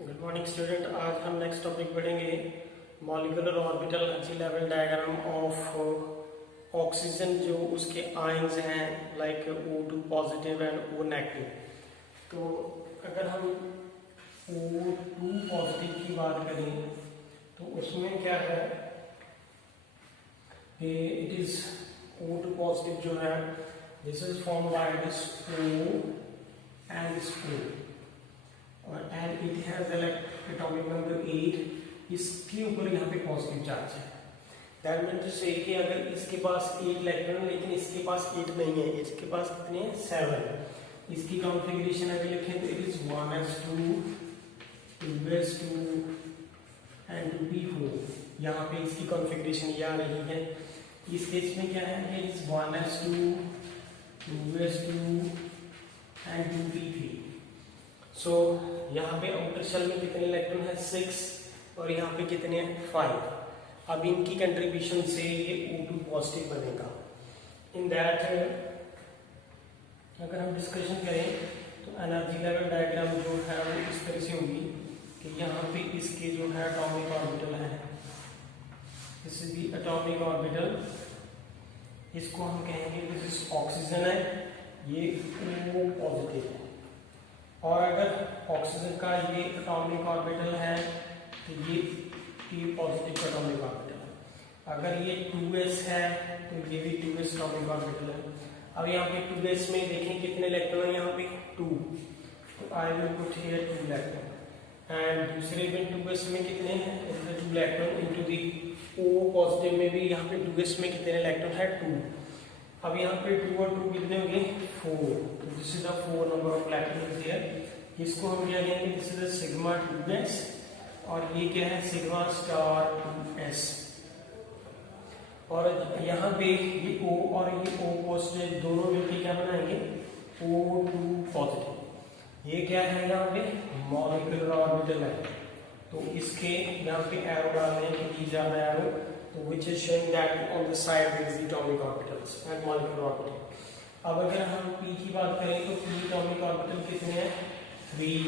Good morning student. आज हम next topic पढ़ेंगे molecular orbital energy level diagram of oxygen, जो उसके आयंस हैं like O2 positive and O negative. तो अगर हम O2 पॉजिटिव की बात करें तो उसमें क्या है, इट इज O2 पॉजिटिव जो है this is form by this O and this O and it has atomic number 8। इसके ऊपर यहाँ पे पॉजिटिव चार्ज है। दैट मीन्स टू से कि अगर इसके पास 8 इलेक्ट्रॉन लेकिन इसके पास 8 नहीं है, इसके पास कितने हैं 7। इसकी कॉन्फ़िगरेशन अगर लिखें तो it is 1s2 2s2 and 2p4। यहाँ पे इसकी कॉन्फ़िगरेशन ये आ रही है। इस केस में क्या है, it is 1s2 2s2 and 2p3। सो यहाँ पे आउटर शेल में कितने इलेक्ट्रॉन है 6 और यहाँ पे कितने हैं 5। अब इनकी कंट्रीब्यूशन से ये O2 पॉजिटिव बनेगा। इन दैट अगर हम डिस्कशन करें तो एनर्जी लेवल डायग्राम जो है वो इस तरह से होगी कि यहाँ पे इसके जो है एटॉमिक ऑर्बिटल है, this is the atomic orbital. इसको हम कहेंगे दिस इज ऑक्सीजन है, ये O पॉजिटिव है। और अगर ऑक्सीजन का ये एटॉमिक ऑर्बिटल है तो ये P पॉजिटिव एटॉमिक ऑर्बिटल है। अगर ये 2s है तो ये भी 2s एटॉमिक ऑर्बिटल है। अब यहाँ पे 2s में देखें कितने इलेक्ट्रॉन है, यहाँ पे 2, तो I will put here 2 electron. And दूसरे में 2s में कितने हैं, 2 electron into the O positive में भी यहाँ पे 2s में कितने इलेक्ट्रॉन है 2। अब यहाँ पे 2 और 2 कितने हो गए 4, तो this is the 4 number of electrons here. इसको हम क्या कहेंगे, this is the sigma 2s और ये क्या है सिग्मा स्टार 2s। और यहाँ पे ये O और ये O पॉजिटिव दोनों मिलकर क्या बनाएंगे O2 पॉजिटिव। ये क्या है यहाँ पे मॉलिक्यूलर ऑर्बिटल है, तो इसके यहाँ पे एरो डालने की ज्यादा एरो, तो which is showing that on the side there is the atomic orbitals and molecular orbital। अब अगर हम P की बात करें तो P atomic orbital कितने हैं 3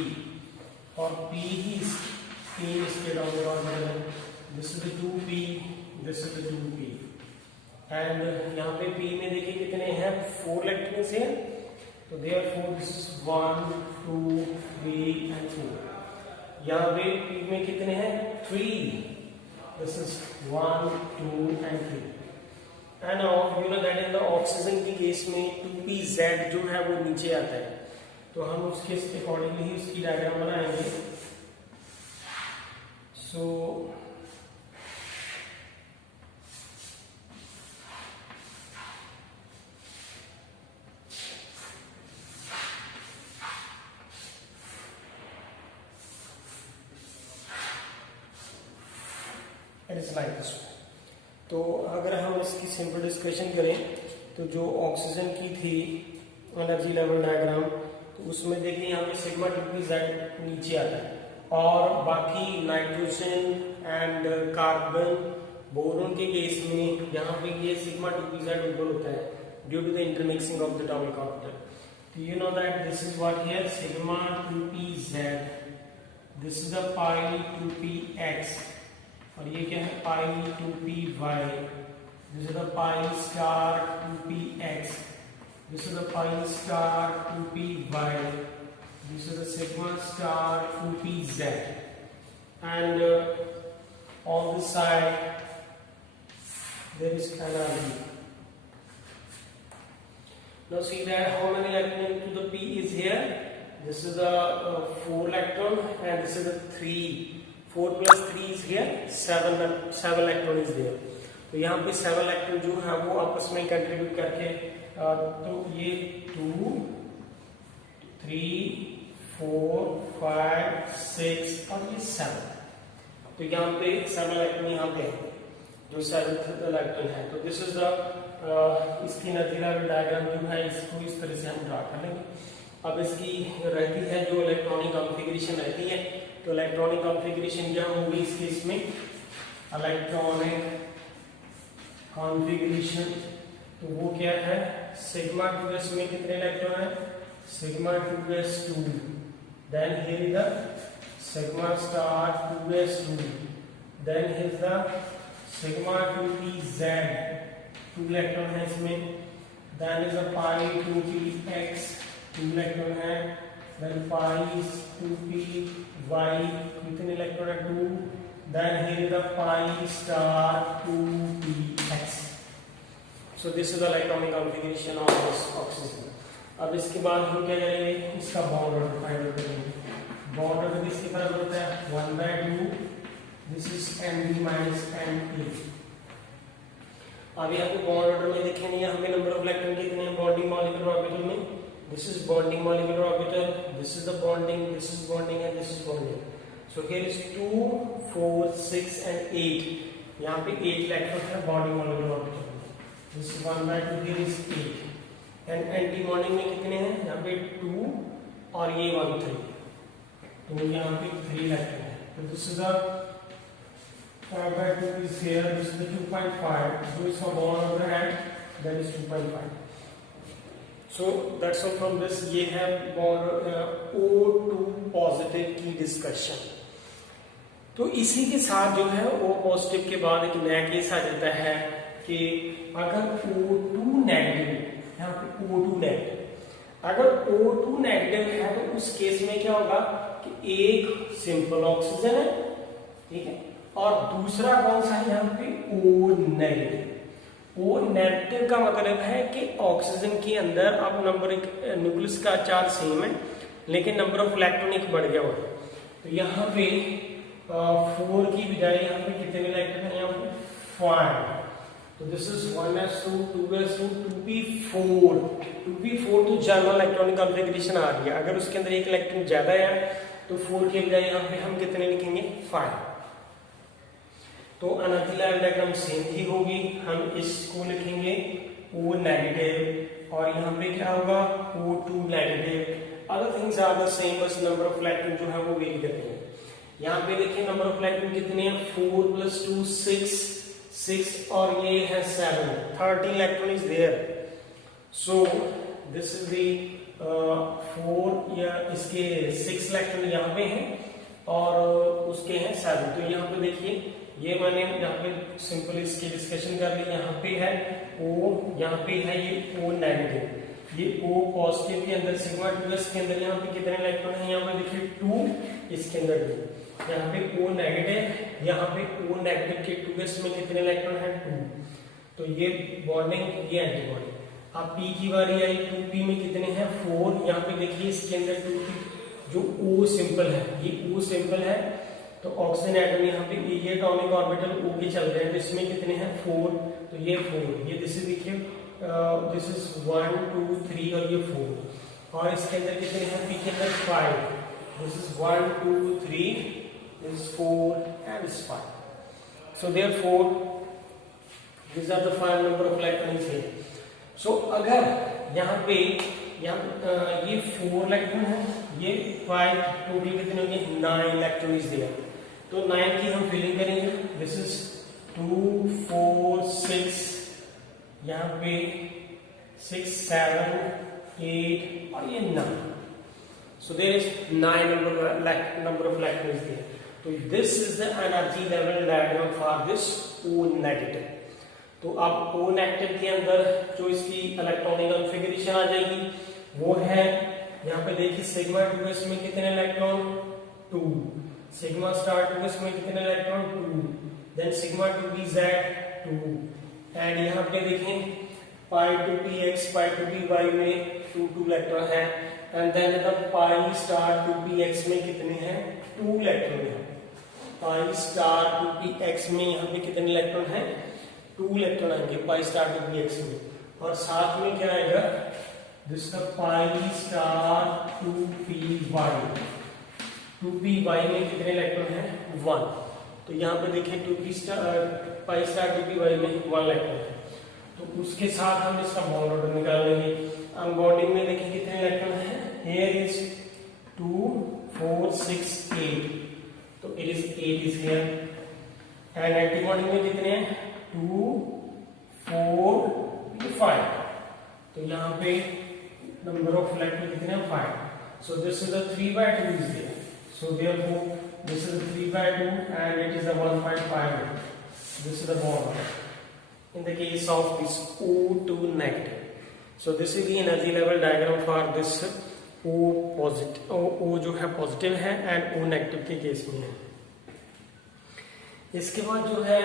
और P ही इसके atomic orbital है। This is the 2p, this is the 2p and यहाँ पे P में देखिए कितने हैं 4 इलेक्ट्रॉन्स हैं, तो therefore this is 1 2 3 and 4। यहाँ पे P में कितने हैं 3, this is 1 2 and 3। and now you know that in the oxygen के केस में 2pz जो है वो नीचे आता है, तो हम उसके अकॉर्डिंगली ही उसकी डायग्राम बनाएंगे। So it is like this. तो अगर हम इसकी सिंपल डिस्कशन करें तो जो ऑक्सीजन की थी एनर्जी लेवल डायग्राम, तो उसमें देखिए यहाँ पे सिग्मा 2pz नीचे आता है और बाकी नाइट्रोजन एंड कार्बन बोरोन के केस में यहाँ पे ये सिग्मा 2pz ऊपर होता है due to the intermixing of the atomic orbital. तो you know that this is what here sigma 2pz, this is the pi 2px और ये क्या है pi 2py, this is the pi star 2px, this is the pi star 2py, this is the sigma star 2pz and on this side there is energy। now see that how many electron to the p is here, this is the 4 electron and this is the 4 plus 3 is here 7 electron is there। तो यहाँ पे 7 electron जो है वो आपस में contribute करके तो ये 2 3 4 5 6 और ये 7, तो यहाँ पे 7 इलेक्ट्रॉन यहाँ पे है जो 7th इलेक्ट्रॉन है। तो दिस इज द इसकी एनर्जी लेवल डायग्राम जो है इसको इस तरह से हम ड्रा कर लेंगे। अब इसकी रहती है जो इलेक्ट्रॉनिक कॉन्फ़िगरेशन रहती है, तो इलेक्ट्रॉनिक कॉन्फ़िगरेशन क्या होगी इस केस में इलेक्ट्रॉनिक कॉन्फ़िगरेशन, तो वो क्या है सिग्मा 2s में कितने इलेक्ट्रॉन है sigma 2s2, then here is the sigma star 2s2, then is the sigma 2pz, 2 electron है इसमें, then is the pi 2px, 2 electron है, then pi 2py, कितने इलेक्ट्रॉन है 2, then here is the pi star 2px. So this is the electronic configuration of this oxygen. अब इसके बाद हम क्या करेंगे, इसका बॉन्ड ऑर्डर फाइंड आउट करेंगे. बॉन्ड ऑर्डर किसके बराबर होता है 1/2, this is Mb minus Ma. अभी आपको बॉन्ड ऑर्डर में देखेंगे यहाँ पे नंबर ऑफ इलेक्ट्रॉन कितने हैं बॉन्डिंग मॉलिक्यूलर ऑर्बिटल में. This is bonding molecular orbital, this is the bonding, this is bonding and this is bonding. So here is 2, 4, 6 and 8. यहाँ पे 8 इलेक्ट्रॉन है बॉन्डिंग मॉलिक्यूलर ऑर्बिटल में. This is 1/2, here is 8. And anti bonding में कितने हैं यहाँ पे 2 और ये 1, 3. तो यहाँ पे 3 इलेक्ट्रॉन है. तो this is the 5/2 is here, this is the 2.5. So इसका bond order है that is 2.5. So that's all from this. ये है bond O2 positive की discussion. तो इसी के साथ जो है O positive के बाद एक नया केस आ जाता है कि अगर O2 नेगेटिव, यहाँ पे O2 नेगेटिव, अगर O2 नेगेटिव है तो उस केस में क्या होगा कि एक सिंपल ऑक्सीजन है, ठीक है, और दूसरा कौन सा है यहाँ पे O नेगेटिव. O नेगेटिव का मतलब है कि ऑक्सीजन के अंदर अब नंबर न्यूक्लियस का चार्ज सेम है लेकिन नंबर ऑफ इलेक्ट्रॉन एक बढ़ गया हुआ है. तो यहाँ पे 4 की बजाय यहाँ पे कितने इलेक्ट्रॉन है यहाँ पे 5. तो this is 1s2, 2s2, 2p4. 2p4 तो जनरल इलेक्ट्रॉनिक कॉन्फ़िगरेशन आ रही है. अगर उसके अंदर एक इलेक्ट्रॉन ज्यादा है तो 4 के बजाय यहाँ पे हम कितने लिखेंगे 5. तो एनर्जी लेवल डायग्राम सेम ही होगी. हम इसको लिखेंगे O नेगेटिव और यहाँ पे क्या होगा O2 negative. Other things are the same, बस नंबर ऑफ इलेक्ट्रॉन जो है वो वेरी करते हैं. यहाँ पे देखिए नंबर ऑफ इलेक्ट्रॉन कितने हैं 4 + 2 6 और ये है 7. 13 electron is there. So this is the 4 या इसके 6 इलेक्ट्रॉन यहाँ पे हैं और उसके हैं 7. तो यहाँ पे देखिए ये मैंने यहाँ पे सिंपल इसकी डिस्कशन कर ली. यहाँ पे है O, यहाँ पे है ये O नेगेटिव, ये O पॉजिटिव के अंदर सिग्मा 2s के अंदर यहाँ पे कितने इलेक्ट्रॉन है यहाँ पे देखिए 2, इसके अंदर 2. यहाँ पे O नेगेटिव, यहाँ पे O नेगेटिव के 2s में कितने इलेक्ट्रॉन है 2. तो ये बॉन्डिंग, ये एंटी बॉन्डिंग. अब P की बारी आई, 2p में कितने हैं 4. यहाँ पे देखिए इसके अंदर 2 जो O सिंपल है, ये O सिंपल है. तो ऑक्सीजन एटम यहाँ पे ये एटॉमिक ऑर्बिटल O के चल रहे हैं. तो इसमें कितने हैं 4. तो ये 4, ये दिस इज देखिए दिस इज 1 2 3 और ये 4. और इसके अंदर कितने हैं P के अंदर 5. This is 1 2 3, this is 4 and this 5. So therefore these are the 5 number of electrons here. So अगर यहाँ पे ये 4 इलेक्ट्रॉन है, ये 5, टोटल कितने होंगे 9 इलेक्ट्रॉन इज देयर. तो 9 की हम फिलिंग करेंगे. दिस इज 2 4 6, यहाँ पे 6 7 8 और ये 9. So there is 9 number of electrons there. So this is the energy level diagram for this O negative. तो अब O नेगेटिव के अंदर जो इसकी इलेक्ट्रॉनिक कॉन्फ़िगरेशन आ जाएगी वो है यहाँ पे देखिए सिग्मा 2s में कितने इलेक्ट्रॉन 2, सिग्मा स्टार 2s में कितने electron 2, then sigma 2pz 2. And यहाँ पे देखें पाई 2px पाई 2py में 2 इलेक्ट्रॉन है. And then the pi star 2px में कितने हैं 2 इलेक्ट्रॉन है. पाई स्टार 2px में यहाँ पे कितने इलेक्ट्रॉन है 2 इलेक्ट्रॉन आएंगे पाई स्टार 2px में. और साथ में क्या आएगा this the pi star 2py. 2py में कितने इलेक्ट्रॉन है 1. तो यहाँ पे देखिए पाई स्टार 2py में 1 इलेक्ट्रॉन है. तो उसके साथ हम इसका बॉन्ड ऑर्डर निकाल लेंगे. बॉन्डिंग में देखिए कितने इलेक्ट्रॉन है. Here is 2 4 6 8. तो it is 8 is here. And anti bonding में कितने हैं 2 4 5. तो यहाँ पे नंबर ऑफ इलेक्ट्रॉन कितने हैं 5. So this is the 3/2 is there. So therefore this is 3/2 and it is a 1.5. This is the bond in the case of this O2 negative. So this is the energy level diagram for this O positive, O जो है positive है and O negative के case में है। इसके बाद जो है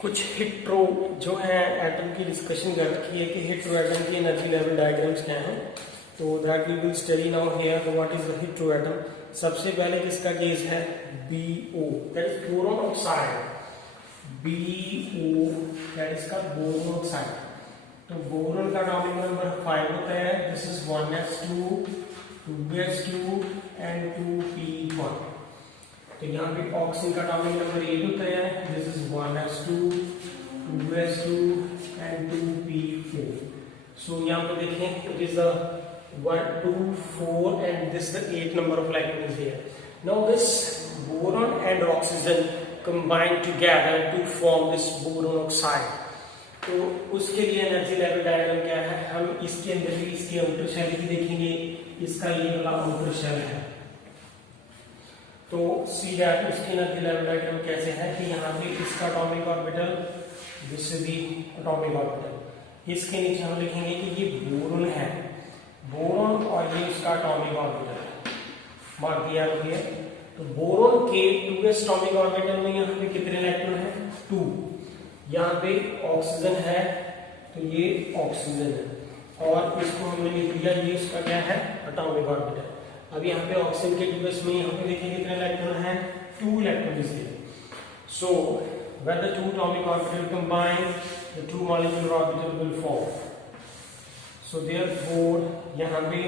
कुछ हेट्रो जो है एटम की डिस्कशन कर रखी है कि हेट्रो एटम की एनर्जी लेवल डायग्राम्स क्या हैं, तो that we will study now here. What is the hetero atom? सबसे पहले किसका केस है? BO, that is boron oxide. BO that is का बोरोन ऑक्साइड। तो बोरोन का एटॉमिक नंबर 5 होता है। This is 1s2 2s2 and 2p1। तो यहाँ पे ऑक्सीजन का एटॉमिक नंबर 8 होता है। This is 1s2 2s2 and 2p4। सो यहाँ पे देखें it is the 1 2 4 and this the 8 number of electrons here. Now this boron and oxygen combine together to form this boron oxide. तो उसके लिए energy level diagram क्या है? हम इसके अंदर भी इसके आउटर शेल भी देखेंगे। इसका ये वाला आउटर शेल है। तो सी दैट इसकी एनर्जी लेवल डायग्राम कैसे है कि यहाँ पे इसका atomic orbital, this is the atomic orbital. इसके नीचे हम लिखेंगे कि ये बोरॉन है, बोरॉन, और ये इसका एटॉमिक ऑर्बिटल है। मार्क दिया गया। तो बोरॉन के 2s एटॉमिक ऑर्बिटल में यहाँ पे कितने इलेक्ट्रॉन है? 2। यहाँ पे ऑक्सीजन है, तो ये ऑक्सीजन है, और इसको हमने लिख दिया ये इसका क्या है? Atomic orbital. अब यहाँ पे ऑक्सीजन के 2s में यहाँ पे देखिए कितने इलेक्ट्रॉन है? 2 electron is there. So when the two atomic orbitals combine, the two molecular orbital will form. So therefore यहाँ पे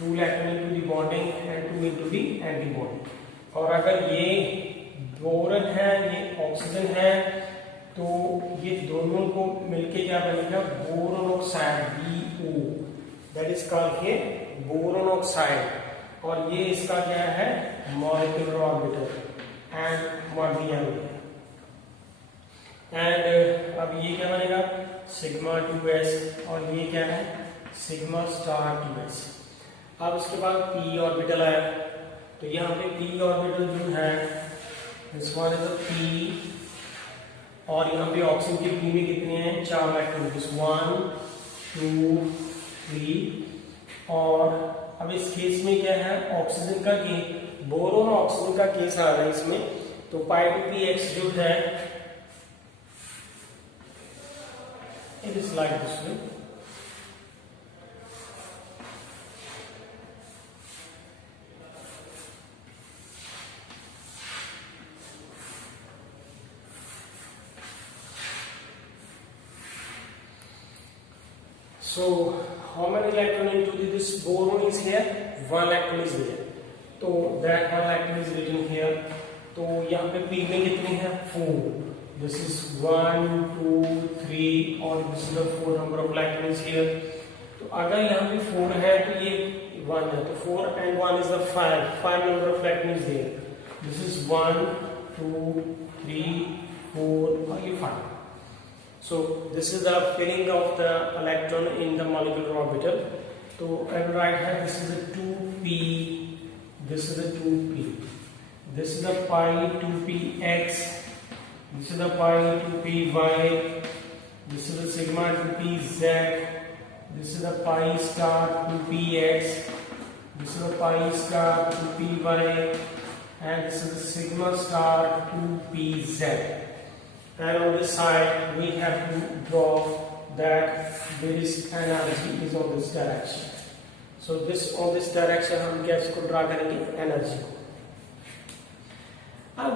2 electron into the bonding and 2 into the antibonding। और अगर ये बोरॉन है, ये ऑक्सीजन है, तो ये दोनों को मिलके क्या बनेगा? Boron oxide, BO, that is called ये बोरॉन ऑक्साइड। और ये इसका क्या है? Molecular orbital and one D M. And अब ये क्या बनेगा? सिग्मा 2s, और ये क्या है? Sigma star 2s। अब इसके बाद p ऑर्बिटल आया। तो यहाँ पे p ऑर्बिटल जो है दिस वन इज p, और यहाँ पे ऑक्सीजन के p में कितने हैं? 4 इलेक्ट्रॉन, 1 2 3। और अब इस केस में क्या है? ऑक्सीजन का केस, बोरोन ऑक्सीजन का केस आ रहा है इसमें। तो π2px जो है it is like this way. So how many electron into this boron is here? 1 electron is there. तो that 1 electron is written here. तो यहाँ पे p में कितने हैं? 4. This is 1 2 3 और this is the 4 number of electrons here. तो अगर यहाँ पे 4 है तो ये 1 है, तो 4 and 1 is the 5 number of electrons there. This is 1 2 3 4 और ये 5. So this is the filling of the electron in the molecular orbital. So I will write here this is a 2p, this is a 2p, this is the pi 2px, this is the pi 2py, this is the sigma 2pz, this is the pi star 2px, this is the pi star 2py, and this is the sigma star 2pz. And on this side we have to draw that this energy is on this direction. So this on this direction हम क्या इसको draw करेंगे? Energy को। अब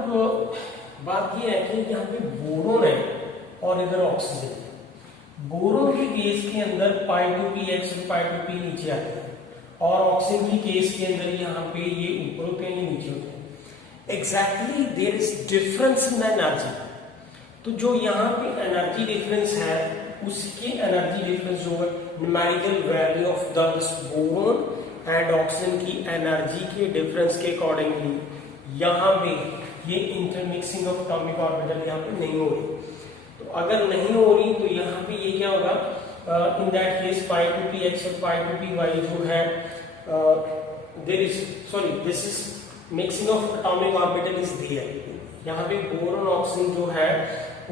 बात ये है कि यहाँ पे बोरोन है और इधर ऑक्सीजन है। बोरोन के केस के अंदर π2px और π2p नीचे आते हैं, और ऑक्सीजन की केस के अंदर यहाँ पे ये ऊपर होते हैं, नीचे होते हैं। Exactly there is difference in energy. तो जो यहाँ पे एनर्जी डिफरेंस है उसके एनर्जी डिफरेंस जो है numerical value of the boron and oxygen की एनर्जी के डिफरेंस के अकॉर्डिंगली यहाँ पे ये इंटरमिक्सिंग ऑफ एटॉमिक ऑर्बिटल यहाँ पे नहीं हो रही। तो अगर नहीं हो रही तो यहाँ पे ये क्या होगा, in that case pi two P X और पाई टू पी वाई जो है this is mixing of atomic orbital is there. यहाँ पे बोरॉन ऑक्सीजन जो है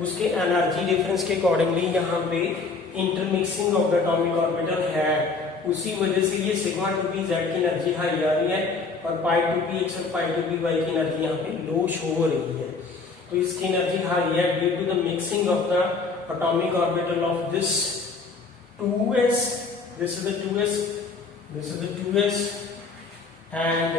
उसके एनर्जी डिफरेंस के अकॉर्डिंगली यहाँ पे intermixing of the atomic orbital है, उसी वजह से ये सिग्मा टू पी जेड की एनर्जी हाई आ रही है और पाई टू पी एक्स और पाई टू पी वाई की एनर्जी यहाँ पे लो शो हो रही है। तो इसकी एनर्जी हाई है due to the mixing of the atomic orbital of this 2s, this is the 2s, this is the 2s and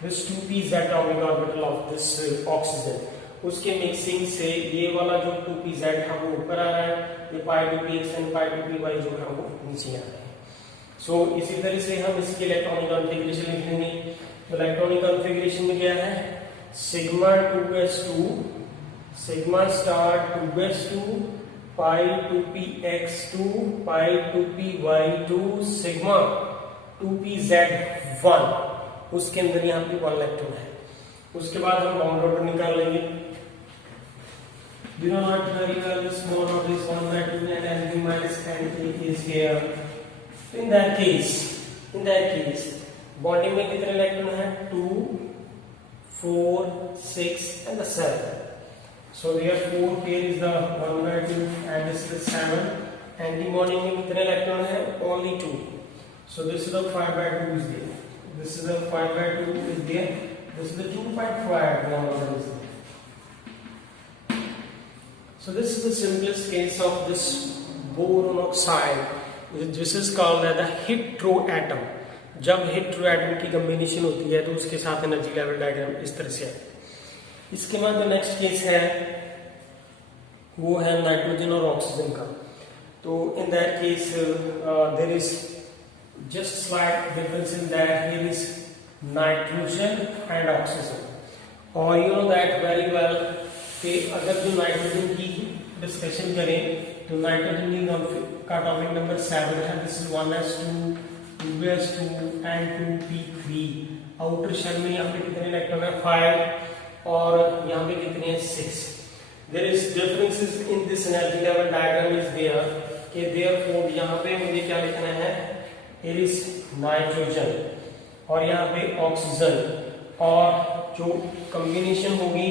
this 2p atomic orbital of this oxygen, उसके mixing से ये वाला जो 2pz है वो ऊपर आ रहा है, ये pi two P X and pi two P Y जो है वो नीचे आ रहा है। सो इसी तरह से हम इसके इलेक्ट्रॉनिक कॉन्फ़िगरेशन लिख लेंगे। तो इलेक्ट्रॉनिक कॉन्फ़िगरेशन में क्या है, sigma 2s2 sigma star 2s2 पाई 2px2 पाई 2py2 सिग्मा 2pz1, उसके अंदर यहाँ पे 1 इलेक्ट्रॉन है। उसके बाद हम बॉन्ड ऑर्डर निकाल लेंगे। You know not very well this bond order is 1/2 and N minus N is here. In that case bonding में कितने इलेक्ट्रॉन है, 2 4 6 and the 7. So therefore here is the 1/2 and this is the 7. Anti-bonding में कितने electron है, only 2. So this is the 5/2 is there. This is the 5/2 is there. This is the 2.5 bond order is there. So this is the simplest case of this boron oxide. This is called as the heteroatom. जब heteroatom की combination होती है तो उसके साथ energy level diagram इस तरह से है। इसके बाद जो नेक्स्ट केस है वो है नाइट्रोजन और ऑक्सीजन का। तो in that case there is just slight difference in that here is nitrogen and oxygen. और you know that very well कि अगर जो नाइट्रोजन की डिस्कशन करें तो नाइट्रोजन का एटॉमिक नंबर 7 है। This is 1s2 2s2 and 2p3। Outer shell में यहाँ पे कितने इलेक्ट्रॉन है, 5 और यहाँ पे कितने हैं, 6। There is differences in this energy level diagram is there कि देयरफॉर यहाँ पे मुझे क्या लिखना है, हियर इज नाइट्रोजन और यहाँ पे ऑक्सीजन और जो कॉम्बिनेशन होगी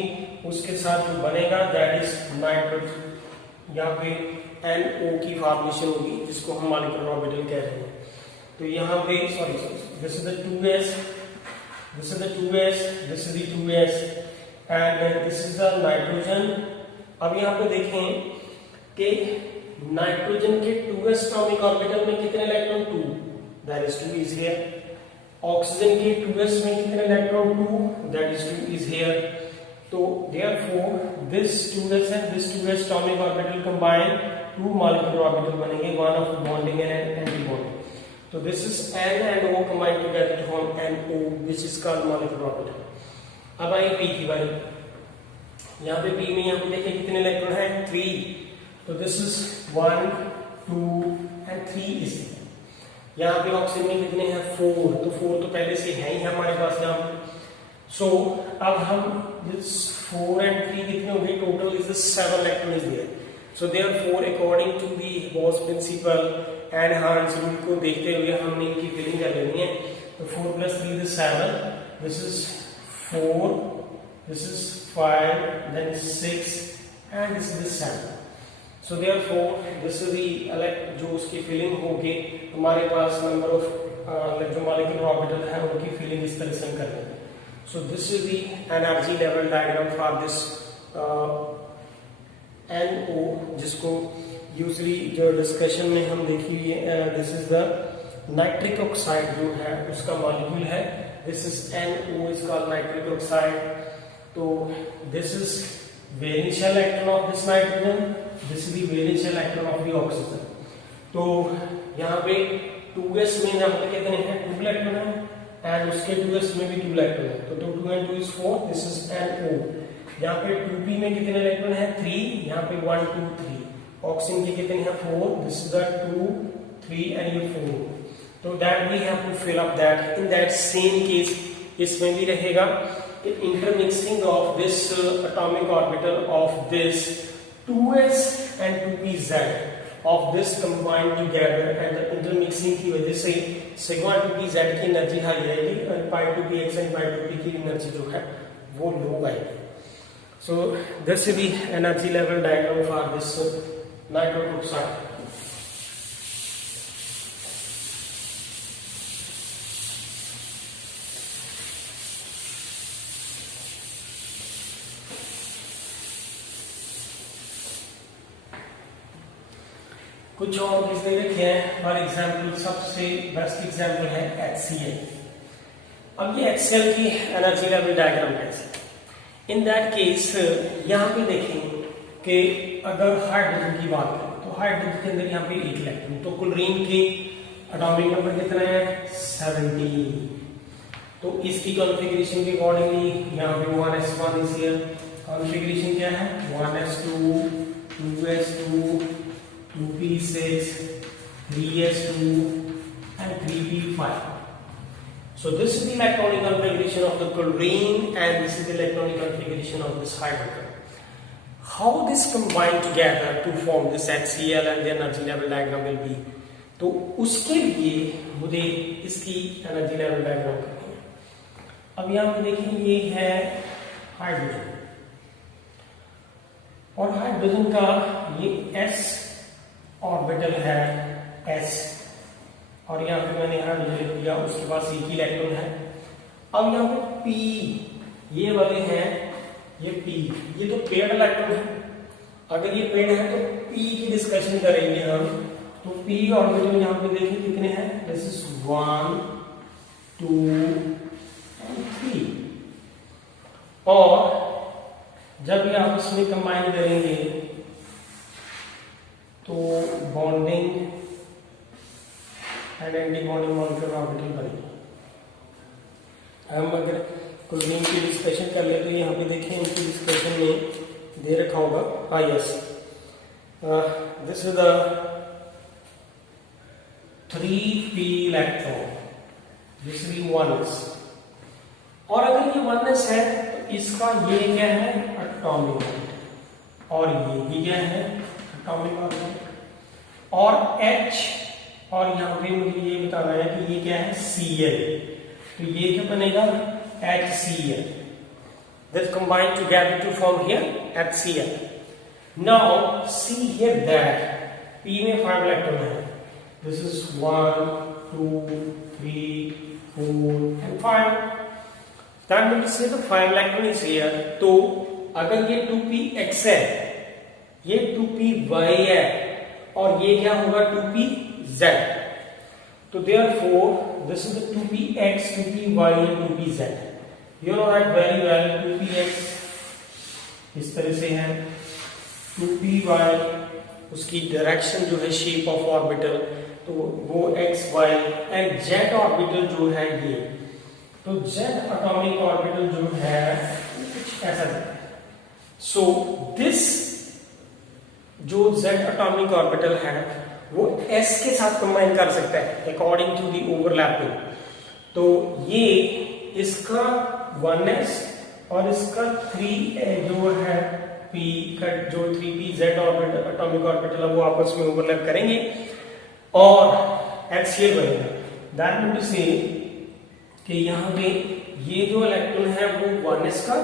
उसके साथ जो बनेगा दैट इज नाइट्रोजन। यहाँ पे NO की फॉर्मेशन होगी जिसको हम मॉलिक्यूलर ऑर्बिटल कह रहे हैं। तो यहाँ पे this is the 2s, this is the 2s, this is the 2s and this is the nitrogen. अब यहाँ पे देखें कि नाइट्रोजन के 2s एटॉमिक ऑर्बिटल में कितने electron, 2, that is 2 is here. Oxygen के 2s में कितने electron, 2, that is 2 is here. तो therefore this 2s and this 2s atomic orbital combine, 2 molecular orbital बनेंगे, one of bonding and anti-bonding। तो this is N and O combined together to form NO, which is called molecular orbital। अब आइए P की बारी। यहाँ पे P में यहाँ पे देखिए कितने इलेक्ट्रॉन है, 3। तो this is 1 2 and 3 is यहाँ पे ऑक्सीजन में कितने हैं, 4। तो 4 तो पहले से है ही हमारे पास यहाँ पे। सो अब हम this 4 and 3 कितने हो गए, total is 7 electron is there. So therefore according to the Gauss principle and हार्न्स रूल को देखते हुए हमने इनकी फिलिंग कर लेनी है। तो 4 + 3 is 7, this is 4, this is 5, then 6 and this is 7। So therefore this is the जो उसकी फिलिंग होगी हमारे पास नंबर ऑफ जो मॉलिक्यूलर ऑर्बिटल है उनकी फिलिंग इस तरह से कर लेंगे। So this is the energy level diagram for this NO, जिसको यूजली जो डिस्कशन में हम देखी हुई है, this is the nitric oxide जो है उसका मॉलिक्यूल है, this is NO is called nitric oxide. तो this is valence electron of this nitrogen, this is the valence electron of the oxygen. तो यहाँ पे 2s में यहाँ पे कितने हैं, 2 इलेक्ट्रॉन है एंड उसके 2s में भी 2 इलेक्ट्रॉन है। तो 2 and 2 is 4, this is NO। यहाँ पे 2p में कितने इलेक्ट्रॉन है, 3, यहाँ पे 1 2 3। ऑक्सीजन के कितने हैं, 4, दिस इज द 2 3 एंड ये 4। तो that we have to fill up that. In that same case इसमें भी रहेगा intermixing of this atomic orbital of this 2s and 2pz of this combined together, and the intermixing की वजह से sigma 2pz की energy high आएगी और pi 2px and pi 2p की एनर्जी जो है वो लो आएगी. So this is the energy level diagram for this nitrogen oxide. कुछ और किसने रखे हैं. फॉर एग्जाम्पल सबसे बेस्ट एग्जाम्पल है HCl. अब ये HCl की एनर्जी लेवल डायग्राम कैसे. इन दैट केस यहाँ पे देखेंगे कि अगर हाइड्रोजन की बात करें तो हाइड्रोजन के अंदर यहाँ पे एक इलेक्ट्रॉन, तो क्लोरीन की एटॉमिक नंबर कितना है 17. तो इसकी कॉन्फ़िगरेशन के अकॉर्डिंगली यहाँ पे 1s1 इज हियर. कॉन्फ़िगरेशन क्या है 1s2 2s2 2p6 3s2 and 3p5. So this is the electronic configuration of the chlorine and this is the electronic configuration of this hydrogen. How this combine together to form this HCl and the energy level diagram will be. तो उसके लिए मुझे इसकी energy level diagram करनी है. अब यहाँ पे देखिए ये है हाइड्रोजन और हाइड्रोजन का ये s ऑर्बिटल है s और यहाँ पे मैंने हाइड्रोजन लिख दिया, उसके पास एक ही इलेक्ट्रॉन है. अब यहाँ पे p ये वाले हैं, ये p ये तो पेड इलेक्ट्रॉन है. अगर ये पेड है तो p की डिस्कशन करेंगे हम. तो p ऑर्बिटल यहाँ पे देखिए कितने हैं. This is 1 2 and 3. और जब ये आपस में कंबाइन करेंगे तो bonding and anti bonding molecular orbital बनेगी. हम अगर क्लोरीन की डिस्कशन कर ले तो यहाँ पे देखें इनकी डिस्कशन में दे रखा होगा. हाँ yes, this is the 3p electron, this is 1s. और अगर ये 1s है तो इसका ये क्या है एटॉमिक ऑर्बिटल और ये भी क्या है एटॉमिक ऑर्बिटल. और H और यहाँ पे मुझे ये बताना है कि ये क्या है Cl. तो ये क्या बनेगा HCl. This combined together to form here HCl. Now see here that P में 5 इलेक्ट्रॉन है. This is 1 2 3 4 and 5. That means the 5 electron is here. तो अगर ये 2px है, ये 2py है और ये क्या होगा 2pz. तो therefore this is the 2px 2py and 2pz. You know that very well. 2px इस तरह से है, 2py उसकी डायरेक्शन जो है शेप ऑफ ऑर्बिटल तो वो x y and z orbital जो है ये. तो z एटॉमिक ऑर्बिटल जो है कुछ ऐसा दिखता है. सो दिस जो z एटॉमिक ऑर्बिटल है वो s के साथ कंबाइन कर सकता है अकॉर्डिंग टू दी ओवरलैपिंग. तो ये इसका 1s और इसका 3 जो है p का जो 3pz ऑर्बिटल एटॉमिक ऑर्बिटल है वो आपस में ओवरलैप करेंगे और HCl बनेगा. दैट मीन टू से कि यहाँ पे ये जो इलेक्ट्रॉन है वो 1s का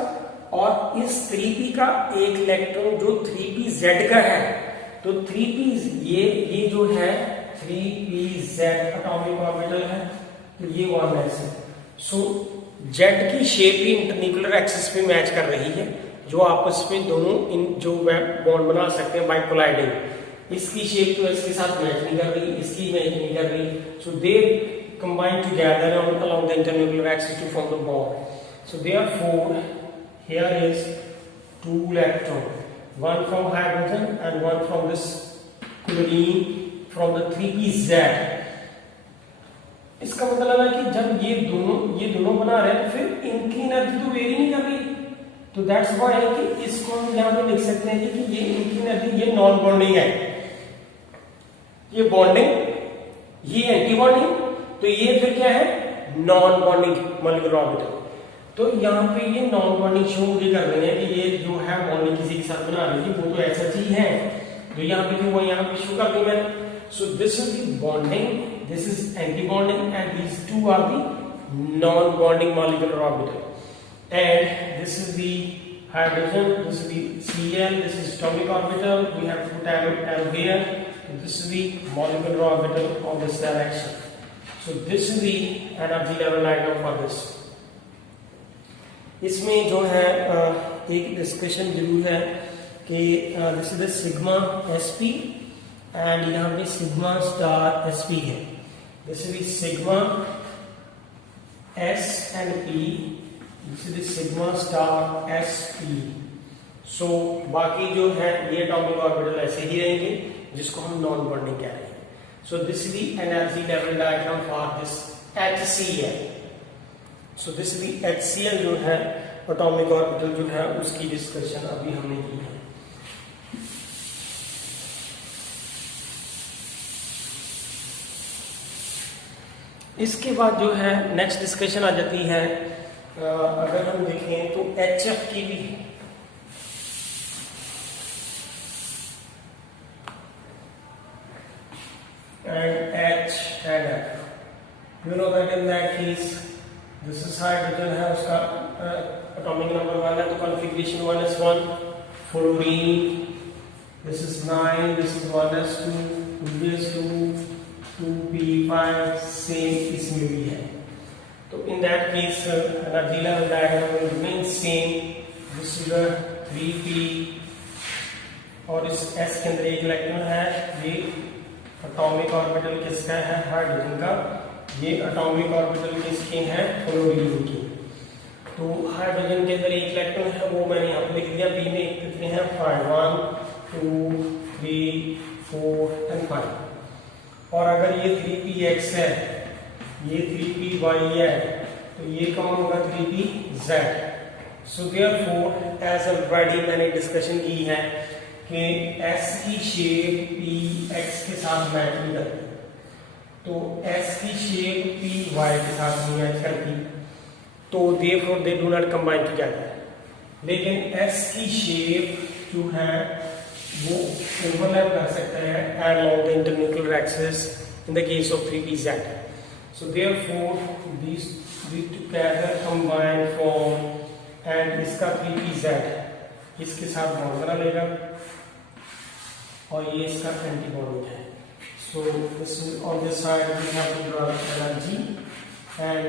और इस 3p का एक इलेक्ट्रॉन जो 3pz का है. तो 3p ये जो है 3pz एटॉमिक ऑर्बिटल है तो ये 1s है. सो z की शेप भी इंटरन्यूक्लियर एक्सिस पे मैच कर रही है जो आपस में दोनों इन जो बॉन्ड बना सकते हैं बाय कोलाइडिंग. इसकी शेप तो इसके साथ मैच नहीं कर रही, इसकी मैच नहीं कर रही. सो दे combine together along the internuclear axis to form the bond. So therefore here is 2 electron, one from hydrogen and one from this chlorine from the 3pz. इसका मतलब है कि जब ये दोनों बना रहे हैं तो फिर इनकी एनर्जी तो वेरी नहीं कर रही. तो दैट्स व्हाई कि इसको हम यहाँ पे लिख सकते हैं कि ये इनकी एनर्जी ये नॉन बॉन्डिंग है, ये बॉन्डिंग, ये एंटी बॉन्डिंग. तो ये फिर क्या है नॉन बॉन्डिंग मॉलिक्यूलर ऑर्बिटल. तो यहाँ पे ये नॉन बॉन्डिंग शो मुझे कर रहे हैं कि ये जो है बॉन्डिंग किसी के साथ बना रही थी, वो तो ऐसा चीज है जो यहाँ पे थी, वो यहाँ पे शो कर दी मैंने। So this is the bonding, this is anti bonding, and these two are the non bonding molecular orbital, and this is the hydrogen, this is the Cl, this is atomic orbital, we have to put arrow here, so this is the molecular orbital of this direction. So this is the energy level diagram for this. इसमें जो है एक discussion जरूर है कि this is the sigma sp and यहाँ पे sigma star sp है, this is the sigma s and p, this is the sigma star sp. सो बाकी जो है ये एटॉमिक ऑर्बिटल ऐसे ही रहेंगे जिसको हम नॉन बॉन्डिंग कह रहे हैं. सो this is the energy level diagram for this HCl. So this is the HCl जो है एटॉमिक ऑर्बिटल जो है उसकी डिस्कशन अभी हमने की है. इसके बाद जो है नेक्स्ट डिस्कशन आ जाती है, अगर हम देखें तो HF की भी and H and F. You know that in that case this is hydrogen है, उसका एटॉमिक नंबर 1 है, तो configuration 1s1, fluorine, this is 9, this is 1s2, 2s2, 2p5, same इसमें भी है. तो in that case energy level diagram will remain same. This is 3p और इस s के अंदर एक इलेक्ट्रॉन है, ये एटॉमिक ऑर्बिटल किसका है, हाइड्रोजन का. ये एटॉमिक ऑर्बिटल किसके हैं, फ्लोरीन की. तो हाइड्रोजन के अंदर एक इलेक्ट्रॉन है, वो मैंने यहाँ पे लिख दिया. p में कितने हैं, 5, 1 2 3 4 एंड 5. और अगर ये 3px है, ये 3py है, तो ये कौन होगा, 3pz. So therefore as already मैंने डिस्कशन की है कि s की शेप px के साथ मैच नहीं करती, तो s की शेप py के साथ नहीं मैच करती, तो therefore they do not combine together. लेकिन s की शेप जो है वो ओवरलैप कर सकते हैं along the internuclear axis in the case of 3pz. So therefore these together combine form, and इसका 3pz इसके साथ बॉन्ड बना लेगा और ये इसका एंटी बॉन्ड है. So this is on this side we have to draw energy, and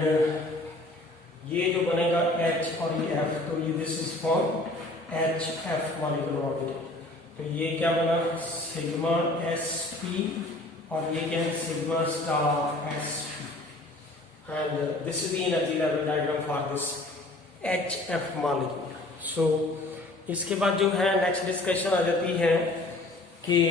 ये जो बनेगा H और ये F, तो ये this is for HF molecular orbital. तो ये क्या बना, सिग्मा sp और ये क्या है, sigma star sp. And this is the energy level diagram for this HF molecule. So इसके बाद जो है नेक्स्ट डिस्कशन आ जाती है कि